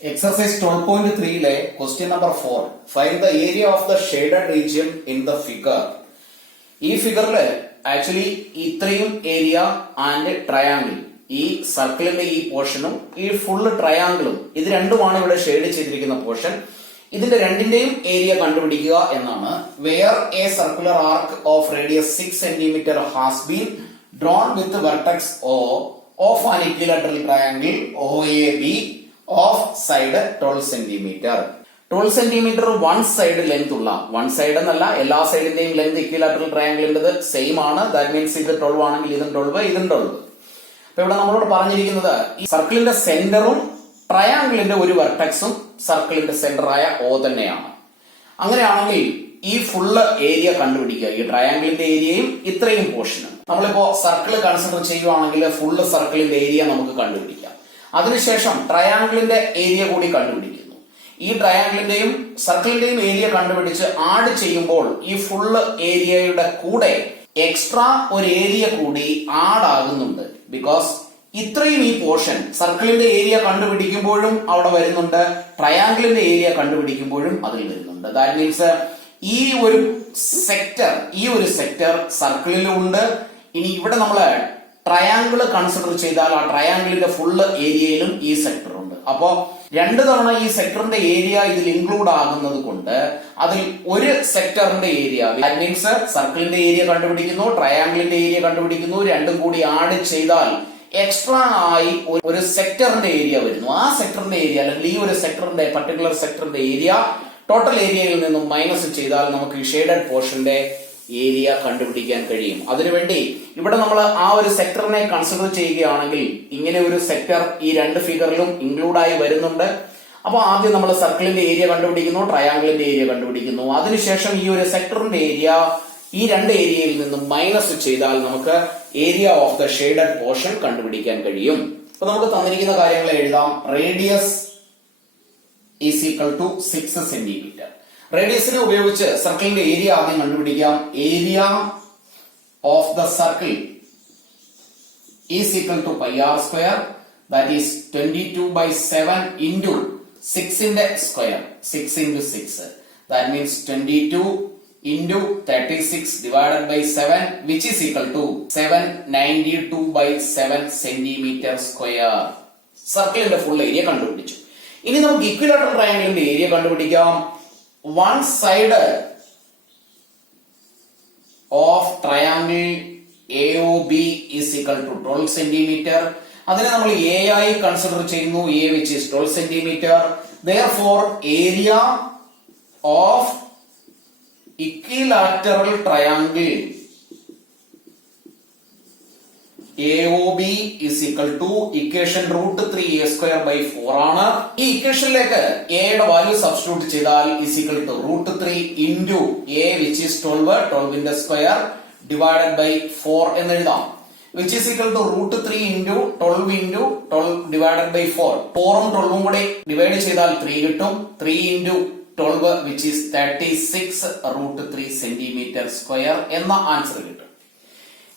Exercise 12.3 le question number 4. Find the area of the shaded region in the figure. ഈ ഫിഗറില് actually ഇത്രയും area and triangle, ഈ സർക്കിളിന്റെ ഈ പോർഷനും ഈ ഫുള്ള് ട്രയാങ്കിളും, ഇത് രണ്ടുമാണ് ഇവിടെ ഷെയ്ഡ് ചെയ്തിരിക്കുന്ന പോർഷൻ. ഇതിന്റെ രണ്ടിന്റെയും ഏരിയ കണ്ടുപിടിക്കുക എന്നാണ്. Where a circular arc of radius 6 cm has been drawn with vertex O of an equilateral triangle OAB of side 12 cm. 12 cm one side length ഉള്ള, വൺ സൈഡ് എന്നല്ല എല്ലാ സൈഡിന്റെയും ലെങ്ത് ഇക്വിലാറ്ററൽ ട്രയാങ്കിളിന്റെ same ആണ്. That means ഇത് 12 ആണെങ്കിൽ ഇതും 12, ഇതും 12. അപ്പൊ ഇവിടെ നമ്മളോട് പറഞ്ഞിരിക്കുന്നത് ഈ സർക്കിളിന്റെ സെന്ററും ട്രയാങ്കിളിന്റെ ഒരു വെർട്ടെക്സും സർക്കിളിന്റെ സെന്ററായ O തന്നെയാണ്. അങ്ങനെയാണെങ്കിൽ ഈ ഫുള്ള് ഏരിയ കണ്ടുപിടിക്കുക, ഈ ട്രയാങ്കിളിന്റെ ഏരിയയും ഇത്രയും പോർഷനും. നമ്മളിപ്പോ സർക്കിൾ കൺസിഡർ ചെയ്യുവാണെങ്കിൽ ഫുള്ള് സർക്കിളിന്റെ ഏരിയ നമുക്ക് കണ്ടുപിടിക്കാം. അതിനുശേഷം ട്രയാങ്കിളിന്റെ ഏരിയ കൂടി കണ്ടുപിടിക്കുന്നു. ഈ ട്രയാങ്കിളിന്റെയും സർക്കിളിന്റെയും ഏരിയ കണ്ടുപിടിച്ച് ആഡ് ചെയ്യുമ്പോൾ ഈ ഫുള്ള് ഏരിയയുടെ കൂടെ എക്സ്ട്രാ ഒരു ഏരിയ കൂടി ആഡ് ആകുന്നുണ്ട്. ബിക്കോസ് ഇത്രയും ഈ പോർഷൻ സർക്കിളിന്റെ ഏരിയ കണ്ടുപിടിക്കുമ്പോഴും അവിടെ വരുന്നുണ്ട്, ട്രയാങ്കിളിന്റെ ഏരിയ കണ്ടുപിടിക്കുമ്പോഴും അതിൽ വരുന്നുണ്ട്. ദാറ്റ് മീൻസ് ഈ ഒരു സെക്ടർ സർക്കിളിലും ഉണ്ട്. ഇനി ഇവിടെ നമ്മള് ട്രയാങ്കിൾ കൺസിഡർ ചെയ്താൽ ആ ട്രയാങ്കിളിന്റെ ഫുള്ള് ഏരിയയിലും ഈ സെക്ടർ ഉണ്ട്. അപ്പോ രണ്ടു തവണ ഈ സെക്ടറിന്റെ ഏരിയ ഇതിൽ ഇൻക്ലൂഡ് ആകുന്നത് കൊണ്ട് അതിൽ ഒരു സെക്ടറിന്റെ ഏരിയ, ദാറ്റ് മീൻസ് സർക്കിളിന്റെ ഏരിയ കണ്ടുപിടിക്കുന്നു, ട്രയാങ്കിളിന്റെ ഏരിയ കണ്ടുപിടിക്കുന്നു, രണ്ടും കൂടി ആഡ് ചെയ്താൽ എക്സ്ട്രാ ആയി ഒരു സെക്ടറിന്റെ ഏരിയ വരുന്നു. ആ സെക്ടറിന്റെ ഏരിയ അല്ലെങ്കിൽ ഈ ഒരു സെക്ടറിന്റെ പർട്ടിക്കുലർ സെക്ടറിന്റെ ഏരിയ ടോട്ടൽ ഏരിയയിൽ നിന്നും മൈനസ് ചെയ്താൽ നമുക്ക് ഈ ഷെയ്ഡഡ് പോർഷന്റെ ഏരിയ കണ്ടുപിടിക്കാൻ കഴിയും. അതിനുവേണ്ടി ഇവിടെ നമ്മൾ ആ ഒരു സെക്ടറിനെ കൺസിഡർ ചെയ്യുകയാണെങ്കിൽ ഇങ്ങനെ ഒരു സെക്ടർ ഈ രണ്ട് ഫിഗറിലും ഇൻക്ലൂഡ് ആയി വരുന്നുണ്ട്. അപ്പൊ ആദ്യം നമ്മൾ സർക്കിളിന്റെ ഏരിയ കണ്ടുപിടിക്കുന്നു, ട്രയാങ്കിളിന്റെ ഏരിയ കണ്ടുപിടിക്കുന്നു. അതിനുശേഷം ഈ ഒരു സെക്ടറിന്റെ ഏരിയ ഈ രണ്ട് ഏരിയയിൽ നിന്നും മൈനസ് ചെയ്താൽ നമുക്ക് area of the shaded portion കണ്ടുപിടിക്കാൻ കഴിയും. അപ്പൊ നമുക്ക് തന്നിരിക്കുന്ന കാര്യങ്ങൾ എഴുതാം. Radius is equal to 6 cm. റേഡിയസിനെ ഉപയോഗിച്ച് സർക്കിളിന്റെ ഏരിയ ആദ്യം കണ്ടുപിടിക്കാം. Area of the circle is equal to πr², that is 22/7 into 6ന്റെ square, 6 × 6, that means 22 into 36 divided by 7, which is equal to 792/7 centimeter square. സർക്കിളിന്റെ ഫുൾ ഏരിയ കണ്ടുപിടിച്ചു. ഇനി നമുക്ക് ഇക്വിലാറ്ററൽ ട്രയാങ്കിളിന്റെ ഏരിയ കണ്ടുപിടിക്കാം. One side of triangle AOB is equal to 12 centimeter. അതിനെ നമ്മൾ A ആയി കൺസിഡർ ചെയ്യുന്നു, A which is 12 centimeter. Therefore area of equilateral triangle AOB is equal to equation √3a²/4 ആണ്. ഈ ഇക്വേഷനിലേക്ക് a യുടെ വാല്യൂ സബ്സ്റ്റിറ്റ്യൂട്ട് ചെയ്താൽ is equal to √3 into a which is 12 ന്റെ square divided by 4 എന്ന് എഴുതാം. which is equal to √3 into 12 divided by 4. 4ഉം 12ഉം കൂടി divide ചെയ്താൽ 3 കിട്ടും. 3 into 12 which is 36 √3 centimeter square എന്ന ആൻസർ കിട്ടും.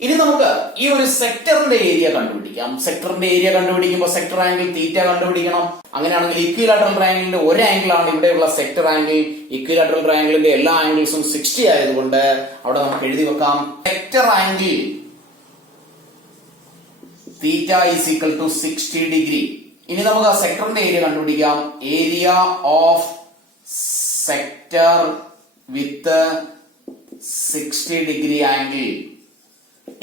ഇനി നമുക്ക് ഈ ഒരു സെക്ടറിന്റെ ഏരിയ കണ്ടുപിടിക്കാം. സെക്ടറിന്റെ ഏരിയ കണ്ടുപിടിക്കുമ്പോൾ സെക്ടർ ആംഗിൾ തീറ്റ കണ്ടുപിടിക്കണം. അങ്ങനെയാണെങ്കിൽ ഇക്വിലാറ്ററൽ ട്രയാങ്കിളിന്റെ ഒരു ആംഗിൾ ആണ് ഇവിടെയുള്ള സെക്ടർ ആംഗിൾ. ഇക്വിലാറ്ററൽ ട്രയാങ്കിളിന്റെ എല്ലാ ആംഗിൾസും 60 ആയതുകൊണ്ട് അവിടെ നമുക്ക് എഴുതി വെക്കാം sector angle theta is equal to 60 degree. ഇനി നമുക്ക് ആ സെക്ടറിന്റെ ഏരിയ കണ്ടുപിടിക്കാം. Area of sector with 60 degree angle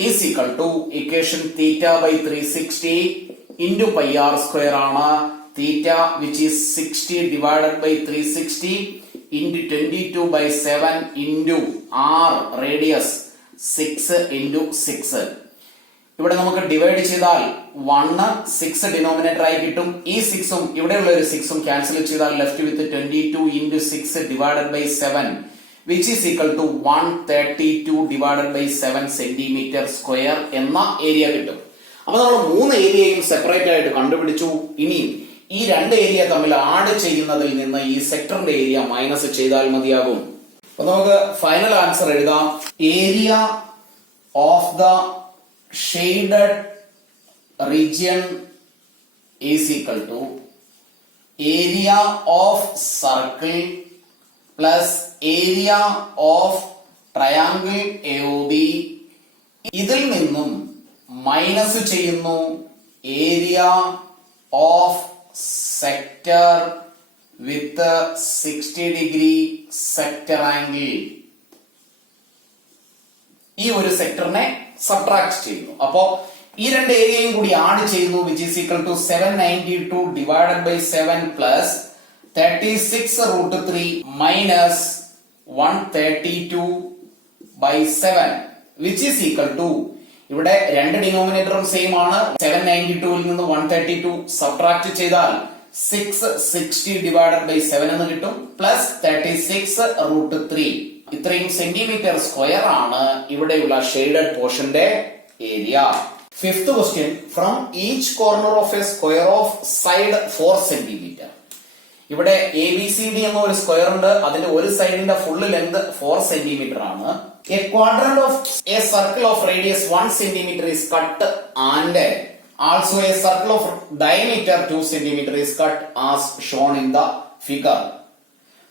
is equal to equation theta by 360 into πr² ആണ്. theta which is 60 divided by 360 into 22/7 into r radius 6 into 6. ഇവിടെ നമുക്ക് divide ചെയ്താൽ 1 6 denominator ആയി കിട്ടും. ഈ 6ഉം ഇവിടെയുള്ള ഒരു 6ഉം ക്യാൻസൽ ചെയ്താൽ left with 22 into 6 divided by 7, which is equal to 132 divided by 7 centimeter square എന്ന ഏരിയ കിട്ടും. അപ്പൊ നമ്മൾ 3 ഏരിയയും സെപ്പറേറ്റ് ആയിട്ട് കണ്ടുപിടിച്ചു. ഇനി ഈ രണ്ട് ഏരിയ തമ്മിൽ ആഡ് ചെയ്യുന്നതിൽ നിന്ന് ഈ സെക്ടറിന്റെ ഏരിയ മൈനസ് ചെയ്താൽ മതിയാകും. അപ്പൊ നമുക്ക് ഫൈനൽ ആൻസർ എഴുതാം. Area of the shaded region is equal to area of circle plus area of triangle AOB. ഇതിൽ നിന്നും മൈനസ് ചെയ്യുന്നു area of sector with 60 degree sector angle. ഈ ഒരു സെക്ടറിനെ സബ്ട്രാക്ട് ചെയ്യുന്നു. അപ്പോ ഈ രണ്ട് ഏരിയയും കൂടി ആഡ് ചെയ്യുന്നു, which is equal to 792 divided by 7 plus 36 root 3 minus 132 by 7, which is equal to, ഇവിടെ രണ്ട് ഡിനോമിനേറ്ററും സെയിം ആണ്. 792 നിന്ന് 132 സബ്ട്രാക്ട് ചെയ്താൽ 660 divided by 7 എന്ന് കിട്ടും, പ്ലസ് 36 root 3. ഇത്രയും സെന്റിമീറ്റർ സ്ക്വയർ ആണ് ഇവിടെയുള്ള ഷെയ്ഡഡ് പോർഷന്റെ area. Fifth question, from each corner of a square of side 4 centimetre. ഇവിടെ ABCD എന്ന ഒരു സ്ക്വയർ ഉണ്ട്, അതിന്റെ ഒരു സൈഡിന്റെ ഫുൾ ലെങ്ത് 4 സെന്റിമീറ്റർ ആണ്. A quadrant of a circle of radius 1 centimetre is cut and also a circle of diameter 2 centimeter is cut as shown in the figure.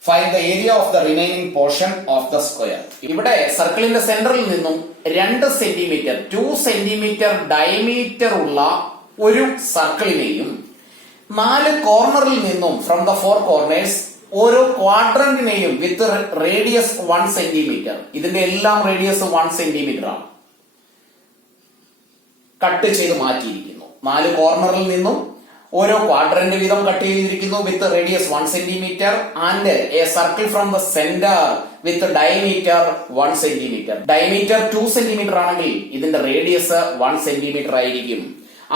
Find the area of the remaining portion of the square. ഇവിടെ സർക്കിളിന്റെ സെന്ററിൽ നിന്നും 2 centimetre 2 centimetre diameter ഉള്ള ഒരു സർക്കിളിനെയും 4 കോർണറിൽ നിന്നും from the 4 corners ഓരോ ക്വാഡ്രന്റിനെയും വിത്ത് radius 1 centimetre, ഇതിന്റെ എല്ലാം റേഡിയസ് 1 സെന്റിമീറ്റർ ആണ്, കട്ട് ചെയ്ത് മാറ്റിയിരിക്കുന്നു. 4 കോർണറിൽ നിന്നും ഓരോ ക്വാഡ്രന്റ് വീതം കട്ട് ചെയ്തിരിക്കുന്നു വിത്ത് radius 1 centimetre and A circle from the centre with diameter 1 centimetre. Diameter 2 centimetre ആണെങ്കിൽ ഇതിന്റെ റേഡിയസ് 1 സെന്റിമീറ്റർ ആയിരിക്കും.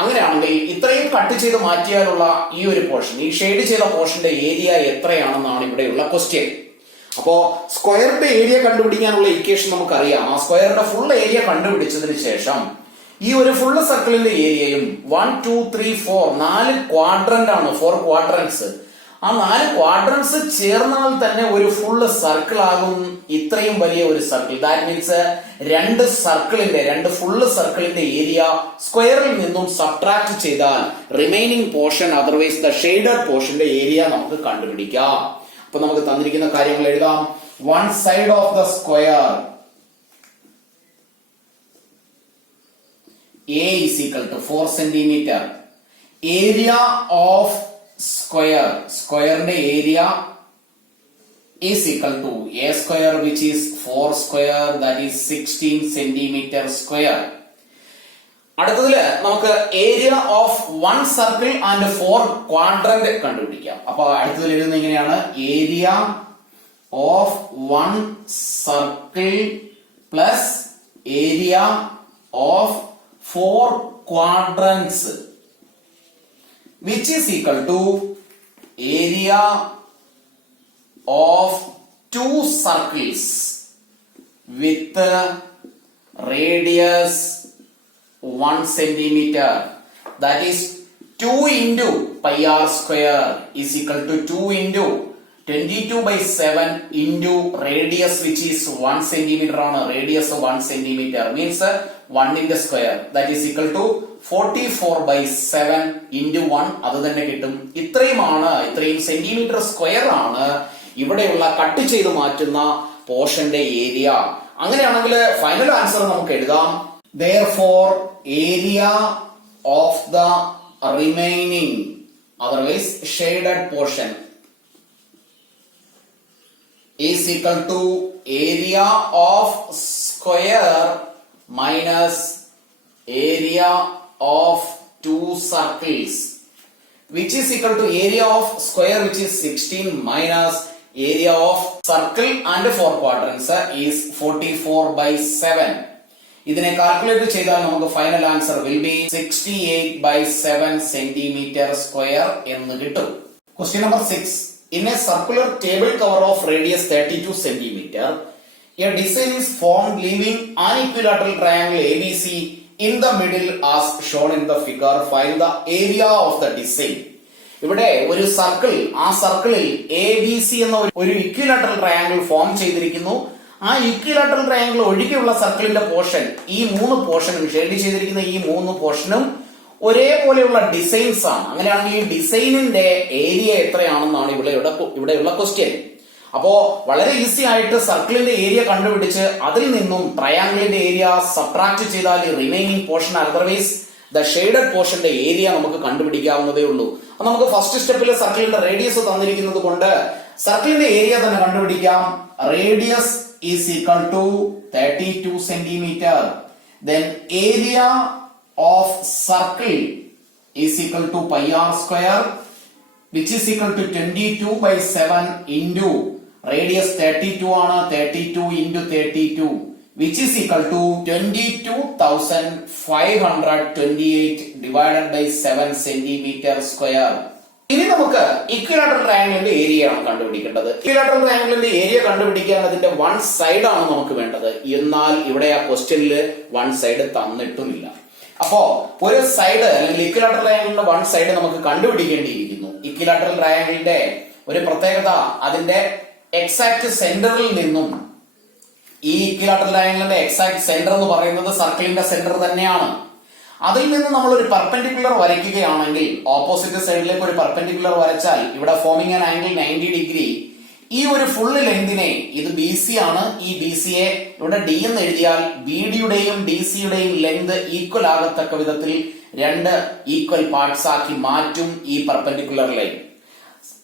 അങ്ങനെയാണെങ്കിൽ ഇത്രയും കട്ട് ചെയ്ത് മാറ്റിയാലുള്ള ഈ ഒരു പോർഷൻ, ഈ ഷെയ്ഡ് ചെയ്ത പോർഷന്റെ ഏരിയ എത്രയാണെന്നാണ് ഇവിടെയുള്ള ക്വസ്റ്റ്യൻ. അപ്പോ സ്ക്വയറിന്റെ ഏരിയ കണ്ടുപിടിക്കാനുള്ള ഇക്വേഷൻ നമുക്കറിയാം. ആ സ്ക്വയറിന്റെ ഫുൾ ഏരിയ കണ്ടുപിടിച്ചതിന് ശേഷം ഈ ഒരു ഫുള്ള് സർക്കിളിന്റെ ഏരിയയും 1 2 3 4 4 ക്വാഡ്രന്റ് ആണ്, 4 ക്വാഡ്രന്റ്സ്. ആ 4 ക്വാഡ്രന്റ്സ് ചേർന്നാൽ തന്നെ ഒരു ഫുള്ള് സർക്കിൾ ആകും. ഇത്രയും വലിയ ഒരു സർക്കിൾ, ദാറ്റ് മീൻസ് രണ്ട് ഫുള്ള് സർക്കിളിന്റെ ഏരിയ സ്ക്വയറിൽ നിന്നും സബ്ട്രാക്ട് ചെയ്താൽ remaining portion, otherwise the shaded പോർഷന്റെ ഏരിയ നമുക്ക് കണ്ടുപിടിക്കാം. അപ്പൊ നമുക്ക് തന്നിരിക്കുന്ന കാര്യങ്ങൾ എഴുതാം. One side of the square A is equal to 4 centimeter. Area of square area is equal to A square, which is 4 square, that is 16 centimeter square. അടുത്തതില് നമുക്ക് area of 1 circle and 4 quadrant കണ്ടുപിടിക്കാം. അപ്പൊ അടുത്തതിൽ എഴുതുന്നത് ഇങ്ങനെയാണ്: area of 1 circle plus area of 4 quadrants, which is equal to area of 2 circles with radius 1 centimeter, that is 2 into pi r square is equal to 2 into 22 by 7 into radius, which is 1 centimeter on a radius of 1 centimeter, means 1 in the square, that is equal to 44 by 7 into 1. അത് തന്നെ കിട്ടും. ഇത്രയും centimetre square ആണ് ഇവിടെയുള്ള cut ചെയ്ത് മാറ്റുന്ന പോർഷന്റെ area. അങ്ങനെയാണെങ്കിൽ final answer നമുക്ക് എഴുതാം. Therefore, area of the remaining, otherwise shaded portion, is equal to area of square minus area of 2 circles, which is equal to area of square, which is 16, minus area of circle and 4 quadrants is 44 by 7. ഇതിനെ calculate ചെയ്താൽ നമുക്ക് final answer will be 68 by 7 centimeter square എന്ന് കിട്ടും. Question number 6. In a circular table cover of radius 32 centimeter, a design is formed leaving an equilateral triangle ABC in the middle as shown in the figure. Find the area of the design. ഇവിടെ ഒരു circle, ആ സർക്കിളിൽ ABC എന്ന ഒരു equilateral triangle form ചെയ്തിരിക്കുന്നു. ആ equilateral triangle ഒഴികെയുള്ള സർക്കിളിന്റെ പോർഷൻ, ഈ 3 പോർഷനും ഷെയ്ഡ് ചെയ്തിരിക്കുന്ന ഈ 3 പോർഷനും ഒരേപോലെയുള്ള ഡിസൈൻസ് ആണ്. അങ്ങനെയാണെങ്കിൽ ഈ ഡിസൈനിന്റെ ഏരിയ എത്രയാണെന്നാണ് ഇവിടെയുള്ള ക്വസ്റ്റ്യൻ. അപ്പോ വളരെ ഈസി ആയിട്ട് സർക്കിളിന്റെ ഏരിയ കണ്ടുപിടിച്ച് അതിൽ നിന്നും ട്രയാങ്കിളിന്റെ ഏരിയ സബ്ട്രാക്ട് ചെയ്താൽ remaining portion otherwise the shaded പോർഷന്റെ ഏരിയ നമുക്ക് കണ്ടുപിടിക്കാവുന്നതേ ഉള്ളൂ. അപ്പൊ നമുക്ക് ഫസ്റ്റ് സ്റ്റെപ്പിൽ സർക്കിളിന്റെ റേഡിയസ് തന്നിരിക്കുന്നത് കൊണ്ട് സർക്കിളിന്റെ ഏരിയ തന്നെ കണ്ടുപിടിക്കാം. Radius is equal to 32 centimetre. Then area of circle is equal to pi r square which is equal to 22/7 into radius 32 ആണ്, 32 into 32 which is equal to 22,528 divided by 7 centimeter square. ഇനി നമുക്ക് equilateral ട്രയാങ്കിളിന്റെ area ആണ് കണ്ടുപിടിക്കേണ്ടത്. Equilateral ട്രയാങ്കിളിന്റെ area കണ്ടുപിടിക്കാൻ അതിന്റെ one side ആണ് നമുക്ക് വേണ്ടത്. എന്നാൽ ഇവിടെ ആ ക്വസ്റ്റ്യനിൽ വൺ സൈഡ് തന്നിട്ടുമില്ല. അപ്പോ ഒരു സൈഡ് അല്ലെങ്കിൽ ഇക്വിലാറ്ററൽ ട്രയാങ്കിളിന്റെ വൺ സൈഡ് നമുക്ക് കണ്ടുപിടിക്കേണ്ടിയിരിക്കുന്നു. ഇക്വിലാറ്ററൽ ട്രയാങ്കിളിന്റെ ഒരു പ്രത്യേകത അതിന്റെ എക്സാക്ട് സെന്ററിൽ നിന്നും, ഈ ഇക്വിലാറ്ററൽ ട്രയാങ്കിളിന്റെ എക്സാക്ട് സെന്റർ എന്ന് പറയുന്നത് സർക്കിളിന്റെ സെന്റർ തന്നെയാണ്. അതിൽ നിന്ന് നമ്മൾ ഒരു പെർപെൻഡിക്കുലർ വരയ്ക്കുകയാണെങ്കിൽ ഓപ്പോസിറ്റ് സൈഡിലേക്ക് ഒരു പെർപെൻഡിക്കുലർ വരച്ചാൽ ഇവിടെ ഫോമിംഗ് ആൻ ആംഗിൾ 90 ഡിഗ്രി. ഈ ഒരു ഫുള്ള് ലെങ്തിനെ, ഇത് ബി സി ആണ്, ഈ ബി സിയെ ഇവിടെ ഡി എന്ന് എഴുതിയാൽ ബി ഡിയുടെയും ഡി സിയുടെയും ലെങ്ത് ഈക്വൽ ആകത്തക്ക വിധത്തിൽ രണ്ട് ഈക്വൽ പാർട്സ് ആക്കി മാറ്റും ഈ perpendicular line.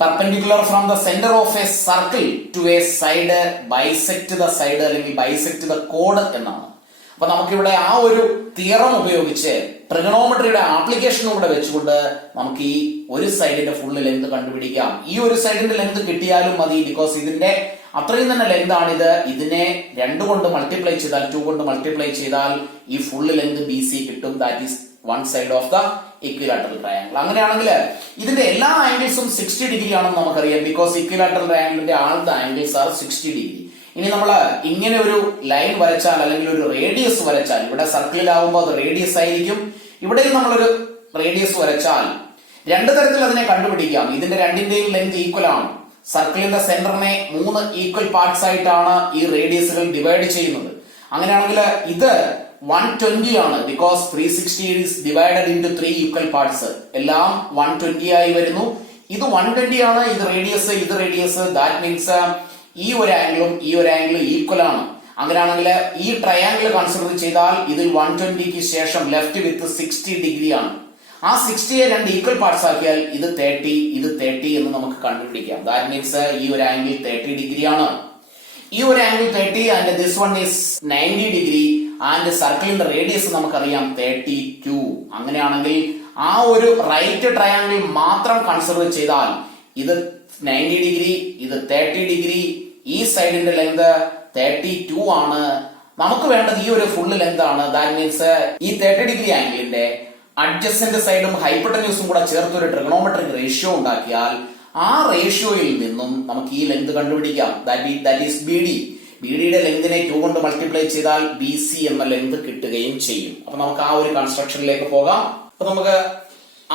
Perpendicular from the centre of a circle to a side bisect the side അല്ലെങ്കിൽ ബൈസെക്ട് ദ കോഡ് എന്നാണ്. അപ്പൊ നമുക്കിവിടെ ആ ഒരു തിയറം ഉപയോഗിച്ച് ട്രിഗണോമെട്രിയുടെ ആപ്ലിക്കേഷൻ കൂടെ വെച്ചുകൊണ്ട് നമുക്ക് ഈ ഒരു സൈഡിന്റെ ഫുള്ള് ലെങ്ത് കണ്ടുപിടിക്കാം. ഈ ഒരു സൈഡിന്റെ ലെങ്ത് കിട്ടിയാലും മതി, ബിക്കോസ് ഇതിന്റെ അത്രയും തന്നെ ലെങ്ത് ആണിത്. ഇതിനെ 2 കൊണ്ട് മൾട്ടിപ്ലൈ ചെയ്താൽ, 2 കൊണ്ട് മൾട്ടിപ്ലൈ ചെയ്താൽ ഈ ഫുള്ള് ലെങ്ത് ബി സി കിട്ടും. That is one side of the equilateral triangle. അങ്ങനെയാണെങ്കിൽ ഇതിന്റെ എല്ലാ ആംഗിൾസും 60 ഡിഗ്രി ആണെന്ന് നമുക്കറിയാം, ബിക്കോസ് ഇക്വിലാറ്ററൽ ട്രയാങ്കിളിന്റെ all the angles are 60 degree. ഇനി നമ്മൾ ഇങ്ങനെ ഒരു ലൈൻ വരച്ചാൽ അല്ലെങ്കിൽ ഒരു റേഡിയസ് വരച്ചാൽ, ഇവിടെ സർക്കിളിലാവുമ്പോൾ അത് റേഡിയസ് ആയിരിക്കും, ഇവിടെയും നമ്മളൊരു റേഡിയസ് വരച്ചാൽ രണ്ട് തരത്തിൽ അതിനെ കണ്ടുപിടിക്കാം. ഇതിന്റെ രണ്ടിന്റെയും ലെങ്ത് ഈക്വൽ ആണ്. സർക്കിളിന്റെ സെന്ററിനെ 3 ഈക്വൽ പാർട്സ് ആയിട്ടാണ് ഈ റേഡിയസുകൾ ഡിവൈഡ് ചെയ്യുന്നത്. അങ്ങനെയാണെങ്കിൽ ഇത് 120 ആണ്, because 360 is divided into 3 equal parts. എല്ലാം 120 ആയി വരുന്നു. ഇത് 120 ആണ്, ഇത് റേഡിയസ്. ദാറ്റ് മീൻസ് ഈ ഒരു ആംഗിളും ഈ ഒരു ആംഗിളും ഈക്വൽ ആണ്. അങ്ങനെയാണെങ്കിൽ ഈ ട്രയാംഗിൾ കൺസിഡർ ചെയ്താൽ ഇതിൽ 120ക്ക് ശേഷം ലെഫ്റ്റ് വിത്ത് 60 ഡിഗ്രി ആണ്. ആ 60യെ 2 ഈക്വൽ പാർട്സ് ആക്കിയാൽ ഇത് 30 എന്ന് നമുക്ക് കണ്ടുപിടിക്കാം. ദാറ്റ് മീൻസ് ഈ ഒരു ആംഗിൾ 30 ഡിഗ്രി ആണ്. ഈ ഒരു angle 30 and this one is 90 degree and സർക്കിളിന്റെ റേഡിയസ് നമുക്കറിയാം 32. അങ്ങനെയാണെങ്കിൽ ആ ഒരു റൈറ്റ് ട്രയാംഗിൾ മാത്രം കൺസിഡർ ചെയ്താൽ ഇത് 90 ഡിഗ്രി, ഇത് 30 ഡിഗ്രി, ഈ സൈഡിന്റെ ലെങ്ത് 32 ആണ്. നമുക്ക് വേണ്ടത് ഈ ഒരു ഫുള്ള് ലെങ്ത് ആണ്. ദാറ്റ് മീൻസ് ഈ 30 ഡിഗ്രി ആംഗിളിന്റെ അഡ്ജസന്റ് സൈഡും ഹൈപ്പോട്ടന്യൂസും കൂടെ ചേർത്ത് ഒരു ട്രിഗണോമെട്രിക് റേഷ്യോ ഉണ്ടാക്കിയാൽ ആ റേഷ്യോയിൽ നിന്നും നമുക്ക് ഈ ലെങ്ത് കണ്ടുപിടിക്കാം. That is B D. B ഡിയുടെ ലെങ്തിനെ 2 കൊണ്ട് മൾട്ടിപ്ലൈ ചെയ്താൽ ബി സി എന്ന ലെങ്ത് കിട്ടുകയും ചെയ്യും. അപ്പൊ നമുക്ക് ആ ഒരു കൺസ്ട്രക്ഷനിലേക്ക് പോകാം. അപ്പൊ നമുക്ക്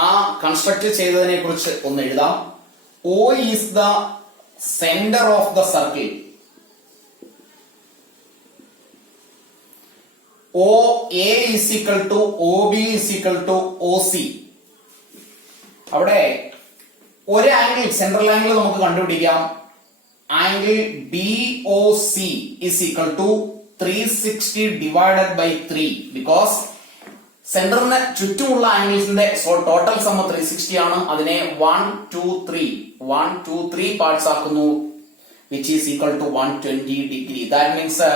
ആ കൺസ്ട്രക്ട് ചെയ്തതിനെ കുറിച്ച് ഒന്ന് എഴുതാം. O is the center of the circle. OA is equal to OB is equal to OC. അവിടെ ഒരു ആംഗിൾ, സെൻട്രൽ ആംഗിൾ നമുക്ക് കണ്ടുപിടിക്കാം. Angle BOC is equal to 360 divided by 3 because സെന്ററിന് ചുറ്റുമുള്ള ആംഗിൾസിന്റെ ടോട്ടൽ സമ്മ 360 ആണ്. അതിനെ 1 2 3 പാർട്സ് ആക്കുന്നു, which is equal to 120 degree. That means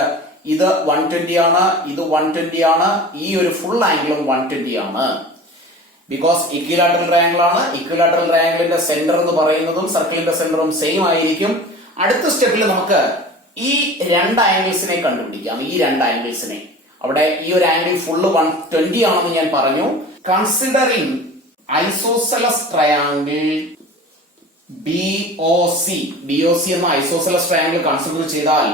ഇത് 120 ആണ്, ഇത് 120 ആണ്, ഈ ഒരു ഫുൾ ആംഗിളും 120 ആണ്. ബിക്കോസ് ഇക്വിലാറ്ററൽ ട്രയാംഗിൾ ആണ്. ഇക്വിലാറ്ററൽ ട്രയാംഗിളിന്റെ സെന്റർ എന്ന് പറയുന്നതും സർക്കിളിന്റെ സെന്ററും സെയിം ആയിരിക്കും. അടുത്ത സ്റ്റെപ്പിൽ നമുക്ക് ഈ രണ്ട് ആംഗിൾസിനെ കണ്ടുപിടിക്കാം. ഈ രണ്ട് ആംഗിൾസിനെ, അവിടെ ഈ ഒരു ആംഗിൾ ഫുള്ള് 120 ആണെന്ന് ഞാൻ പറഞ്ഞു. കൺസിഡറിംഗ് ഐസോസെലസ് ട്രയാംഗിൾ BOC എന്ന ഐസോസെലസ് ട്രയാംഗിൾ കൺസിഡർ ചെയ്താൽ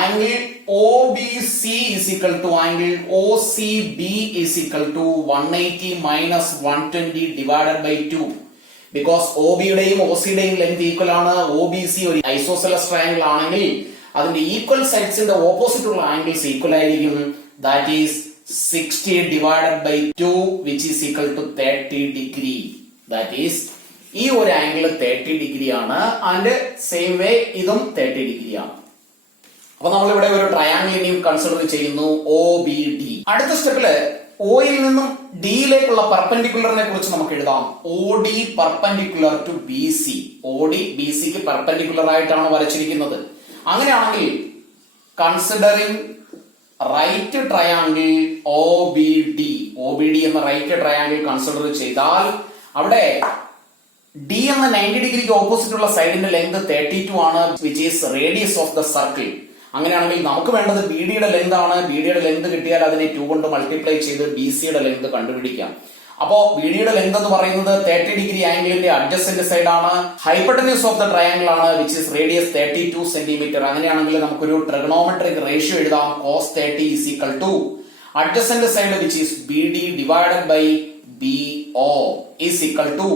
angle OBC is equal to angle OCB is equal to 180 minus 120 divided by 2. Because OB യുടെയും OC യുടെയും ലെങ്ത് ഈക്വൽ ആണ്. OBC ഒരു ഐസോസെലസ് ട്രയാംഗിൾ ആണെങ്കിൽ അതിന്റെ ഈക്വൽ സൈഡ്സിന്റെ ഓപ്പോസിറ്റ് ഉള്ള ആംഗിൾസ് ഈക്വൽ ആയിരിക്കും. That is 60 divided by 2 which is equal to 30 degree. That is, ഈ ഒരു ആംഗിൾ 30 ഡിഗ്രി ആണ് ആൻഡ് സെയിം വേ ഇതും 30 ഡിഗ്രി ആണ്. അപ്പൊ നമ്മൾ ഇവിടെ ഒരു ട്രയാംഗിളിനെയും കൺസിഡർ ചെയ്യുന്നു OBD. അടുത്ത സ്റ്റെപ്പില് ഓയിൽ നിന്നും ഡിയിലേക്കുള്ള പെർപെൻഡിക്കുലറിനെ കുറിച്ച് നമുക്ക് എഴുതാം. OD perpendicular to BC. OD BCക്ക് പെർപെൻഡിക്കുലർ ആയിട്ടാണ് വരച്ചിരിക്കുന്നത്. അങ്ങനെയാണെങ്കിൽ കൺസിഡറിംഗ് റൈറ്റ് ട്രയാംഗിൾ OBD എന്ന റൈറ്റ് ട്രയാംഗിൾ കൺസിഡർ ചെയ്താൽ അവിടെ ഡി എന്ന 90 ഡിഗ്രിക്ക് ഓപ്പോസിറ്റ് ഉള്ള സൈഡിന്റെ ലെങ്ത് 32 ആണ്, which is radius of the circle. അങ്ങനെയാണെങ്കിൽ നമുക്ക് വേണ്ടത് BD യുടെ ലെങ്ത് ആണ്. BD യുടെ ലെങ്ത് കിട്ടിയാൽ അതിനെ 2 കൊണ്ട് മൾട്ടിപ്ലൈ ചെയ്ത് BC യുടെ ലെങ്ത് കണ്ടുപിടിക്കാം. അപ്പോ BD യുടെ ലെങ്ത് എന്ന് പറയുന്നത് 30 ഡിഗ്രി ആംഗിളിന്റെ അഡ്ജസന്റ് സൈഡ് ആണ്. ഹൈപ്പട്ടന്യൂസ് ഓഫ് ദ ട്രയാംഗിൾ ആണ്, വിച്ച് ഈസ് റേഡിയസ് 32 സെന്റിമീറ്റർ. അങ്ങനെയാണെങ്കിൽ നമുക്കൊരു ട്രിഗണോമെട്രിക് റേഷ്യോ എഴുതാം. cos 30 is equal to adjacent side which is BD divided by BO is equal to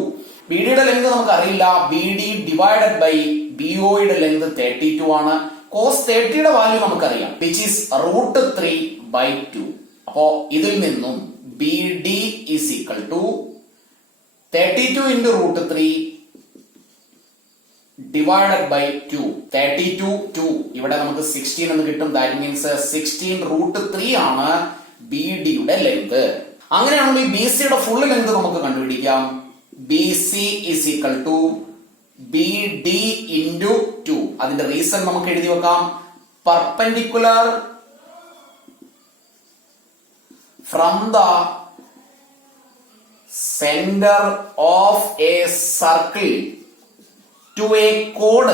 BD യുടെ length നമുക്ക് അറിയില്ല. BD divided by BO യുടെ length 32 ആണ്. cos 30 യുടെ വാല്യൂ നമുക്കറിയാം, which is √3/2. അപ്പോ ഇതിൽ നിന്നും BD is equal to 32 into √3 divided by 2. 32 2 ഇവിടെ നമുക്ക് 16 എന്ന് കിട്ടും. ദാറ്റ് മീൻസ് 16√3 ആണ് BD യുടെ ലെങ്ത്. അങ്ങനെയാണെങ്കിൽ BC യുടെ ഫുൾ ലെങ്ത് നമുക്ക് കണ്ടുപിടിക്കാം. BC is equal to BD into 2. അതിന്റെ റീസൺ നമുക്ക് എഴുതി വെക്കാം. Perpendicular from the center of a circle to a chord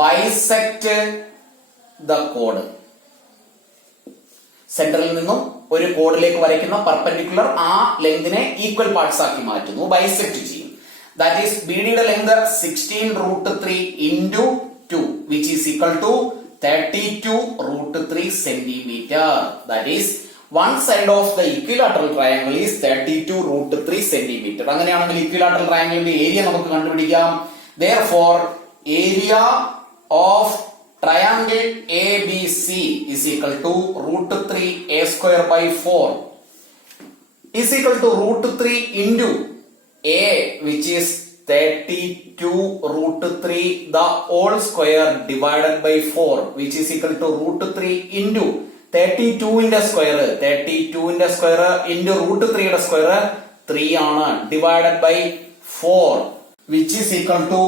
bisect the chord. സെന്ററിൽ നിന്നും ഒരു കോഡിലേക്ക് വരയ്ക്കുന്ന പെർപെൻഡിക്കുലർ ആ ലെങ്തിനെ ഈക്വൽ പാർട്സ് ആക്കി മാറ്റുന്നു, ബൈസെക്ട് ചെയ്യും. ദാറ്റ് ഈസ് BD യുടെ length 16√3 into 2 which is equal to 32√3 centimeter. That is, one side of the equilateral triangle is 32√3 centimeter. അങ്ങനെയാണെങ്കിൽ equilateral triangle ഏരിയ നമുക്ക് കണ്ടുപിടിക്കാം. Therefore, area of triangle ABC is equal to √3a² 4 is equal to √3 into a, which is 32√3 the whole square divided by 4, which is equal to √3 into 32 ന്റെ square into √3 യുടെ square 3 ആണ്, divided by 4, which is equal to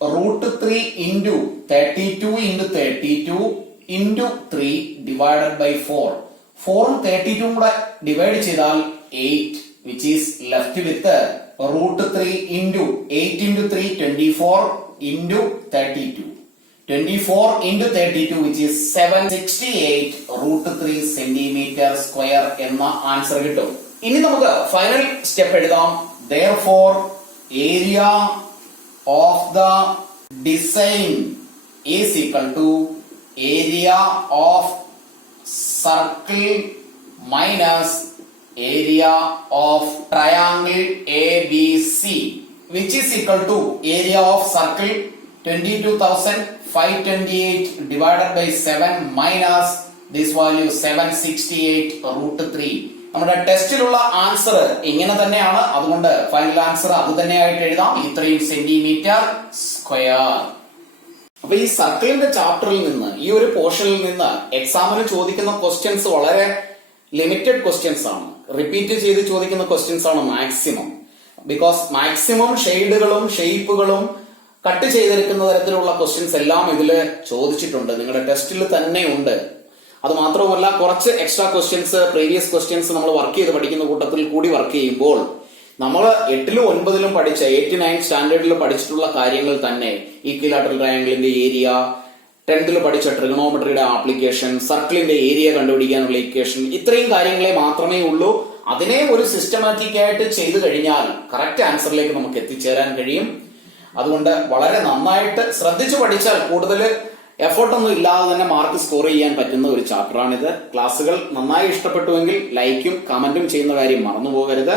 √3 into 32 into 32 into 3 divided by 4. 4 ഉം 32 ഉം കൂടെ divide ചെയ്താൽ 8, which is left with √3 into 8 into 3 24 into 32. 24 into 32 which is 768 √3 centimeter square എന്ന answer കിട്ടും. ഇനി നമുക്ക് ഫൈനൽ സ്റ്റെപ്പ് എഴുതാം. Therefore, area of the design is equal to area of circle minus area of triangle ABC, which is equal to area of circle 22,528 divided by 7 minus this value 768 √3. നമ്മുടെ ടെസ്റ്റിലുള്ള answer ഇങ്ങനെ തന്നെയാണ്, അതുകൊണ്ട് final answer അത് തന്നെയായിട്ട് എഴുതാം, ഇത്രയും centimetre square. അപ്പൊ ഈ സർക്കിളിന്റെ ചാപ്റ്ററിൽ നിന്ന്, ഈ ഒരു പോർഷനിൽ നിന്ന് എക്സാമിന് ചോദിക്കുന്ന ക്വസ്റ്റ്യൻസ് വളരെ ലിമിറ്റഡ് ക്വസ്റ്റ്യൻസ് ആണ്, റിപ്പീറ്റ് ചെയ്ത് ചോദിക്കുന്ന ക്വസ്റ്റ്യൻസ് ആണ് മാക്സിമം. ബിക്കോസ് മാക്സിമം ഷെയ്ഡുകളും ഷേപ്പുകളും കട്ട് ചെയ്തെടുക്കുന്ന തരത്തിലുള്ള ക്വസ്റ്റ്യൻസ് എല്ലാം ഇതിൽ ചോദിച്ചിട്ടുണ്ട്, നിങ്ങളുടെ ടെസ്റ്റിൽ തന്നെ ഉണ്ട്. അത് മാത്രവുമല്ല, കുറച്ച് എക്സ്ട്രാ ക്വസ്റ്റ്യൻസ്, പ്രീവിയസ് ക്വസ്റ്റ്യൻസ് നമ്മൾ വർക്ക് ചെയ്ത് പഠിക്കുന്ന കൂട്ടത്തിൽ കൂടി വർക്ക് ചെയ്യുമ്പോൾ നമ്മൾ 8ലും 9ലും പഠിച്ച 8, 9 സ്റ്റാൻഡേർഡിൽ പഠിച്ചിട്ടുള്ള കാര്യങ്ങൾ തന്നെ, ഈക്വിലാറ്ററൽ ട്രയാംഗിളിന്റെ ഏരിയ, 10th പഠിച്ച ട്രിഗണോമെട്രിയുടെ ആപ്ലിക്കേഷൻ, സർക്കിളിന്റെ ഏരിയ കണ്ടുപിടിക്കാനുള്ള ഇക്വേഷൻ, ഇത്രയും കാര്യങ്ങളെ മാത്രമേ ഉള്ളൂ. അതിനെ ഒരു സിസ്റ്റമാറ്റിക് ആയിട്ട് ചെയ്തു കഴിഞ്ഞാൽ കറക്റ്റ് ആൻസറിലേക്ക് നമുക്ക് എത്തിച്ചേരാൻ കഴിയും. അതുകൊണ്ട് വളരെ നന്നായിട്ട് ശ്രദ്ധിച്ചു പഠിച്ചാൽ കൂടുതൽ എഫേർട്ട് ഒന്നും ഇല്ലാതെ തന്നെ മാർക്ക് സ്കോർ ചെയ്യാൻ പറ്റുന്ന ഒരു ചാപ്റ്ററാണിത്. ക്ലാസ്സുകൾ നന്നായി ഇഷ്ടപ്പെട്ടുവെങ്കിൽ ലൈക്കും കമന്റും ചെയ്യുന്ന കാര്യം മറന്നു പോകരുത്.